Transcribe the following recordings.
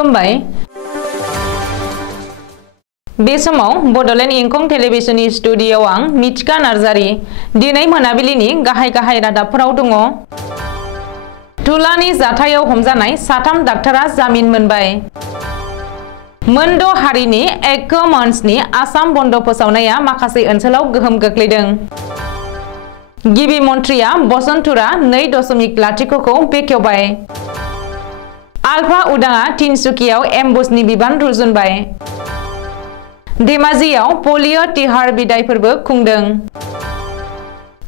खुलुमबाय बे समाव बडलेण्ड इंखं टेलिभिजननि स्टुडियोआव आं मिथिका नार्जारी दिनै मोनाबिलिनि गाहाय रादाबफोराव दङ। टुलानि जाथायाव हमजानाय साथाम डाक्टारा जामिन मोनबाय। मोनद' हारिनि ऐक्य मंचनि आसाम बन्द फोसावनाया माखासे ओनसोलाव गोहोम गोग्लैदों। गिबि मन्थ्रिया बसन्तुरा 2.0 खौ बेखेवबाय। आल्फा उदाङा तिनसुकियाव एम्बुसनि बिबान रुजुनबाय। धेमाजियाव पलिअ तिहार बिदाय फोरबो खुंदों।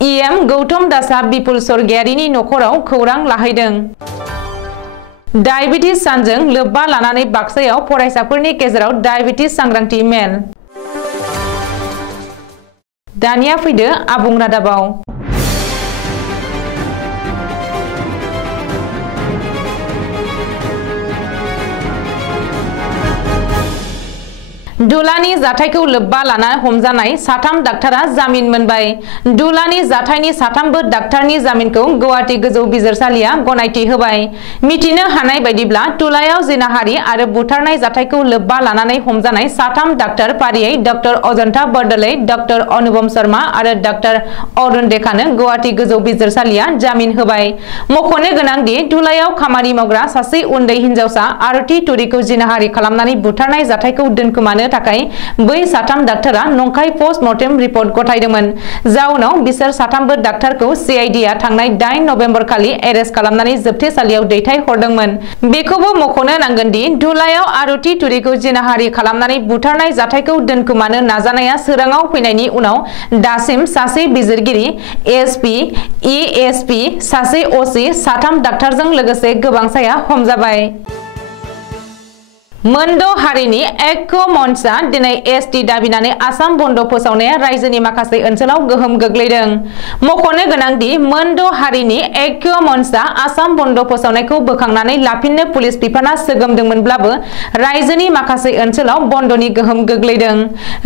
इएम गौतम दासआ बिपुल स्वर्गियारिनि नखराव खौरां लाहैदों। डायबिटिस सानजों लोब्बा लानानै बाक्सायाव फरायसाफोरनि गेजेराव डायबिटिस सांग्रांथि मेल। दानिया फैदो आबुं रादाबाव। डुलानि जाथायखौ लोब्बा लाना हमजानाय साथाम डाक्टारा जामिन मोनबाय। डुलानि जाथायनि साथामबो डाक्टारनि जामिनखौ गुवाहाटी गोजौ बिजिरसालिया गनायथि होबाय। मिथिनो हानाय बायदिब्ला टुलायाव जिनाहारि आरो बुथारनाय जाथायखौ लोब्बा लानानै हमजानाय साथाम डाक्टार फारियै डॉक्टर अजन्ता बरदलै, डॉक्टर अनुपम शर्मा आरो डॉक्टर अरुण देकानो गुवाहाटी गोजौ बिजिरसालिया जामिन होबाय। मख'नो गोनांदि टुलायाव खामानि मावग्रा सासे उन्दै हिनजावसा आरती तुरीखौ जिनाहारि खालामनानै बुथारनाय जाथायखौ दोनखोमानो थाखाय बै साथाम डाक्टारा नंखाय पोस्टमर्टेम रिपर्ट गथायदोंमोन। जाउनाव बिसोर साथामबो डाक्टारखौ सीआईडीआ थांनाय 8 नभेम्बर खालि एरेस्ट खालामनानै जोबथेसालियाव दैथायहरदोंमोन। बेखौबो मख'नो नांगोनदि धुलायाव आरती तुरीखौ जिनाहारि खालामनानै बुथारनाय जाथायखौ दोनखोमानो नाजानाया सोराङाव फैनायनि उनाव दासिम सासे बिजिरगिरि, एसपी, एएसपी, सासे ओसी, साथाम डाक्टारजों लोगोसे गोबांसाया हमजाबाय। मोनद' हारिनि ऐक्य मंचआ दिनै एसटि दाबिनानै आसाम बन्द फोसावनाया रायजोनि माखासे ओनसोलाव गोहोम गोग्लैदों। मख'नो गोनांदि मोनद' हारिनि ऐक्य मंचआ आसाम बन्द फोसावनायखौ बोखांनानै लाफिननो पुलिस बिफाना सोगोमदोंमोनब्लाबो रायजोनि माखासे ओनसोलाव बन्दनि गोहोम गोग्लैदों।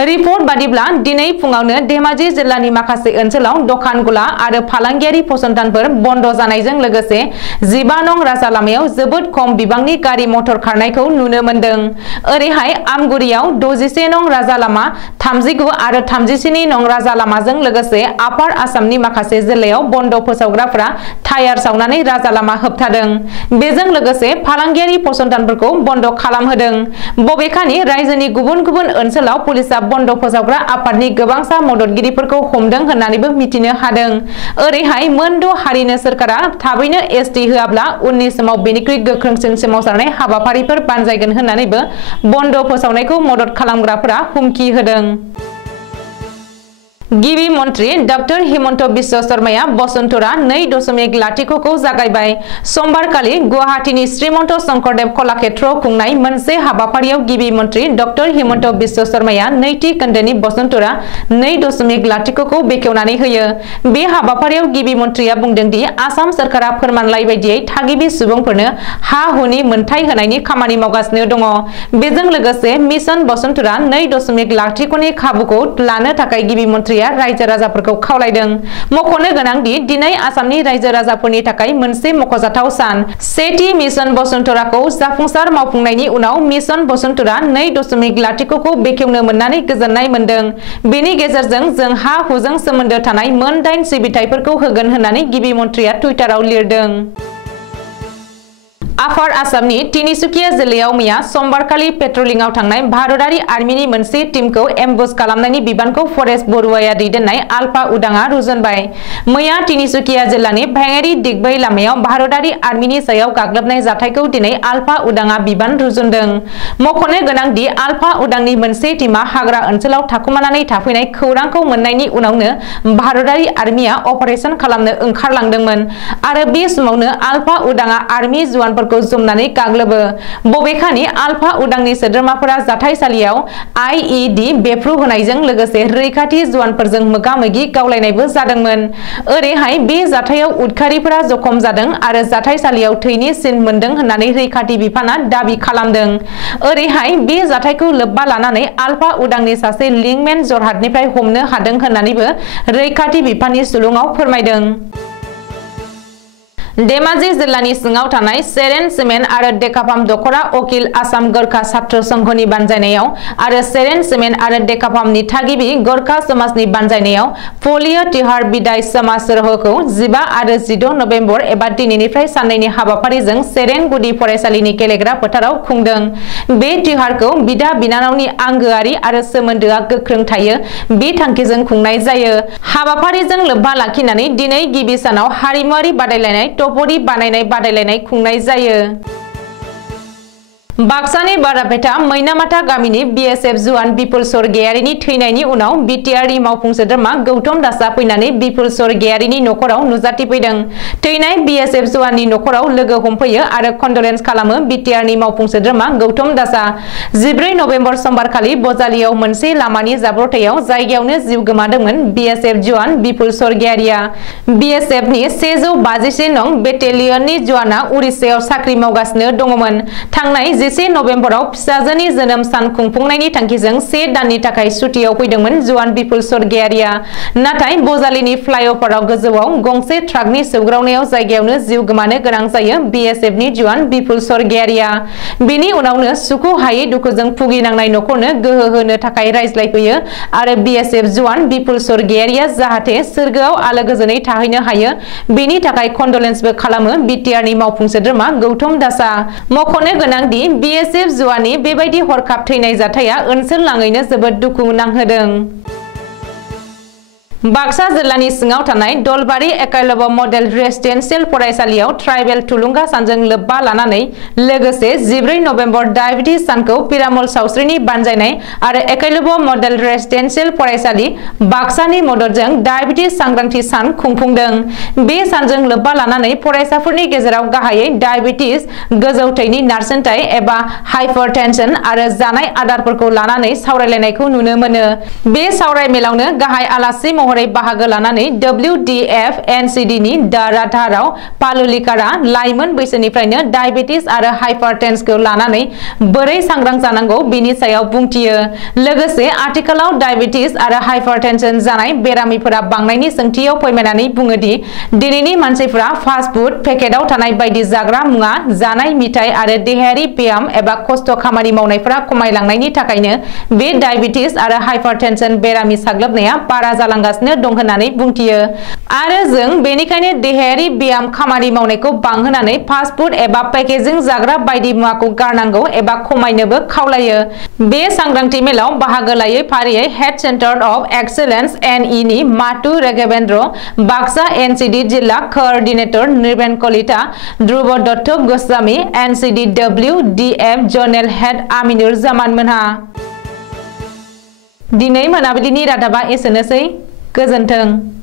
रिपर्ट बादिब्ला दिनै फुङावनो धेमाजि जिल्लानि माखासे ओनसोलाव दखान गला आरो फालांगियारि फसंथानफोर बन्द जानायजों लोगोसे 15 नं राजा लामायाव जोबोद खम बिबांनि गारि मटर खारनायखौ नुनो मोनदों। ओरैहाय आमगुरियाव 61 नं राजा लामा, 39 आरो 37 नं राजा लामाजों लोगोसे आपार आसामनि माखासे जिल्लायाव बन्द फोसावग्राफोरा टायार सावनानै राजा लामा होबथादों। बेजों लोगोसे फालांगियारि फसंथानफोरखौ बन्द खालामहोदों। बबेखानि रायजोनि गुबुन गुबुन ओनसोलाव पुलिसआ बन्द फोसावग्रा आफादनि गोबांसा मददगिरिफोरखौ हमदों होननानैबो मिथिनो हादों। ओरैहाय मोनद' हारिनो सोरखारा थाबैनो एसटि होआब्ला उननि समाव बेनिख्रुइ गोख्रोंसिन सोमावसारनाय हाबाफारिफोर बानजायगोन होननानैबो बन्द फोसावनायखौ मदद खालामग्राफोरा हुमखि होदों। गिबि मन्थ्रि डॉक्टर हिमन्त बिश्व शर्माया बसन्तुरा 2.0 खौ जागायबाय। समबारखालि गुवाहाटीनि श्रीमन्त शंकरदेव कलाक्षेत्रआव खुंनाय मोनसे हाबाफारियाव गिबि मन्थ्रि डॉक्टर हिमन्त बिश्व शर्माया नैथि खोन्दोनि बसन्तुरा 2.0 खौ बेखेवनानै होयो। बे हाबाफारियाव गिबि मन्थ्रिया बुंदोंदि आसाम सरकारा फोरमानलाइ बायदियै थागिबि सुबुंफोरनो हा-हुनि मोनथाय होनायनि खामानि मावगासिनो दङ। बेजों लोगोसे मिशन बसन्तुरा 2.0 नि खाबुखौ लानो थाखाय गिबि मन्थ्रि रायजो राजाफोरखौ खावलायदों। मख'नो गोनांदि दिनै आसामनि रायजो राजाफोरनि थाखाय मोनसे मख'जाथाव सान। सेथि मिशन बसन्तुराखौ जाफुंसार मावफुंनायनि उनाव मिशन बसन्तुरा 2.0 खौ बेखेवनो मोननानै गोजोननाय मोनदों। बेनि गेजेरजों जों हा-हुजों सोमोन्दो थानाय मोन 8 सिबिथाइफोरखौ होगोन होननानै गिबि मन्थ्रिया टुइटाराव लिरदों। आपार आसामनि तिनिसुकिया जिल्लायाव मैया समबारखालि पेट्रलिंआव थांनाय भारतारि आर्मिनि मोनसे टीमखौ एम्बुस खालामनायनि बिबानखौ फरेस्ट बरुवाया दैदेननाय आल्फा उदाङा रुजुनबाय। मैया तिनिसुकिया जिल्लानि भेङेरी दिगबै लामायाव भारतारि आर्मिनि सायाव गाग्लोबनाय जाथायखौ दिनै आल्फा उदाङा बिबान रुजुनदों। मख'नो गोनांदि आल्फा उदांनि मोनसे टीमा हाग्रा ओनसोलाव थाखुमानानै थाफैनाय खौरांखौ मोननायनि उनावनो भारतारि आर्मिया अपारेशन खालामनो ओंखारलांदोंमोन आरो बे समावनो आल्फा उदाङा आर्मि जवानफोरखौ जमनानै गाग्लोबो। बबेखानि आल्फा उदांनि सोद्रोमाफोरा जाथायसालियाव आईईडी बेफ्रु होनायजों लोगोसे रैखाथि जवानफोरजों मोगा-मोगि गावलायनायबो जादोंमोन। ओरैहाय बे जाथायाव उदखारिफोरा जखम जादों आरो जाथायसालियाव थैनि सिन मोनदों होननानै रैखाथि बिफाना दाबि खालामदों। ओरैहाय बे जाथायखौ लोब्बा लानानै आल्फा उदांनि सासे लिंकमेन जरहाटनिफ्राय हमनो हादों होननानैबो रैखाथि बिफाननि सुलुङाव फोरमायदों। धेमाजि जिल्लानि सिङाव थानाय सेरेन सिमेन्ट आरो डेकाफार्म दखरा अकिल आसाम गोरखा छात्र संघनि बानजायनायाव आरो सेरेन सिमेन्ट आरो डेकाफार्मनि थागिबि गोरखा समाजनि बानजायनायाव पलिय तिहार बिदाय समाज सरहखौ 15 आरो 16 नभेम्बर एबा दिनैनिफ्राय साननैनि हाबाफारिजों सेरेन गुदि फरायसालिनि गेलेग्रा फोथाराव खुंदों। बे तिहारखौ बिदा बिनानावनि आंगोआरि आरो सोमोन्दोआ गोख्रों थायो बे थांखिजों खुंनाय जायो। हाबाफारिजों लोब्बा लाखिनानै दिनै गिबि सानाव हारिमुआरि बादायलायनाय टपरी बानायनाय बादायलायनाय खुंनाय जायो। बाक्सानि बारापेटा मैनामाथा गामिनि बीएसएफ जुवान बिपुल स्वर्गियारिनि थैनायनि उनाव बिटिआरनि मावफुं सोद्रोमा गौतम दासआ फैनानै बिपुल स्वर्गियारिनि नखराव नुजाथिफैदों। थैनाय बीएसएफ जुवाननि नखराव लोगो हमफैयो आरो कन्डलेन्स खालामो बिटिआरनि मावफुं सोद्रोमा गौतम दासआ। 14 नभेम्बर समबारखालि बजालियाव मोनसे लामानि जाब्रबथायाव जायगायावनो जिउ गोमादोंमोन बीएसएफ जुवान बिपुल स्वर्गियारिया। बीएसएफनि 151 नं बेटेलियननि जुवाना उरिष्यायाव साख्रि मावगासिनो दङमोन। थांनाय 14 नभेम्बराव फिसाजोनि जोनोम सान खुंफुंनायनि थांखिजों 1 दाननि थाखाय सुटियाव फैदोंमोन जुवान बिपुल स्वर्गियारिया। नाथाय बजालिनि फ्लाइअभाराव गोजौआव गंसे ट्राकनि सौग्रावनायाव जायगायावनो जिउ गोमानो गोनां जायो बीएसएफनि जुवान बिपुल स्वर्गियारिया। बेनि उनावनो सुखु हायै दुखुजों भुगिनांनाय नखरनो गोहो होनो थाखाय रायज्लायफैयो आरो बीएसएफ जुवान बिपुल स्वर्गियारिया जाहाथे सोरगोआव आलो गोजोनै थाहैनो हायो बेनि थाखाय कन्डलेन्सबो खालामो बिटिआरनि मावफुं सोद्रोमा गौतम दासआ। मख'नो गोनांदि बीएसएफ जुवाननि बेबायदि हरखाब थैनाय जाथाया ओनसोल नाङैनो जोबोद दुखु नांहोदों। बाक्सा जिल्लानि सिङाव थानाय दलबारि एकलव्य मडेल रेसिडेन्सियेल फरायसालियाव ट्राइबेल थुलुंगा सानजों लोब्बा लानानै लोगोसे 14 नभेम्बर डायबिटिज सानखौ पिरामल सावस्रिनि बानजायनाय आरो एकलव्य मडेल रेसिडेन्सियेल फरायसालि बाक्सानि मददजों डायबिटिज सांग्रांथि सान खुंफुंदों। बे सानजों लोब्बा लानानै फरायसाफोरनि गेजेराव गाहायै डायबिटिज, गोजौ थैनि नारसिनथाय एबा हाइपारटेनसन आरो जानाय आदारफोरखौ लानानै सावरायलायनायखौ नुनो मोनो। बे सावरायमेलावनो गाहाय आलासि महरै बाहागो लानानै WDF NCD नि राधाराव पालुलिकारा लाइमोन बैसोनिफ्रायनो डायबिटिज आरो हाइपारटेन्सनखौ लानानै बोरै सांग्रां जानांगौ बेनि सायाव बुंथियो। लोगोसे आथिखालाव डायबिटिज आरो हाइपारटेन्सन जानाय बेरामिफोरा बांनायनि सोंथियाव फोरमायनानै बुङोदि दिनैनि मानसिफोरा फास्ट फुड, पेकेटआव थानाय बायदि जाग्रा मुवा, जानाय मिथाइ आरो देहायारि ब्याम एबा खस्थ' खामानि मावनायफोरा खमायलांनायनि थाखायनो बे डायबिटिज आरो हाइपारटेन्सन बेरामि साग्लोबनाया बारा जालांगासिनो दं होननानै बुंथियो। आरो जों बेनिखायनो देहायारि ब्याम खामानि मावनायखौ बांहोनानै फास्ट फुड एबा पेकेजिं जाग्रा बायदि मुवाखौ गारनांगौ एबा खमायनोबो खावलायो। बे सांग्रांथि मेलाव बाहागो लायै फारियै head centre of excellence NE नि माथु राघवेन्द्र, बाक्सा NCD जिल्ला coordinator Nirben Kalita, Dhruba Dutta Goswami, NCD WDF general head Aminur Zaman मोनहा। दिनै मोनाबिलिनि रादाबा एसेनोसै। गोजोन्थों।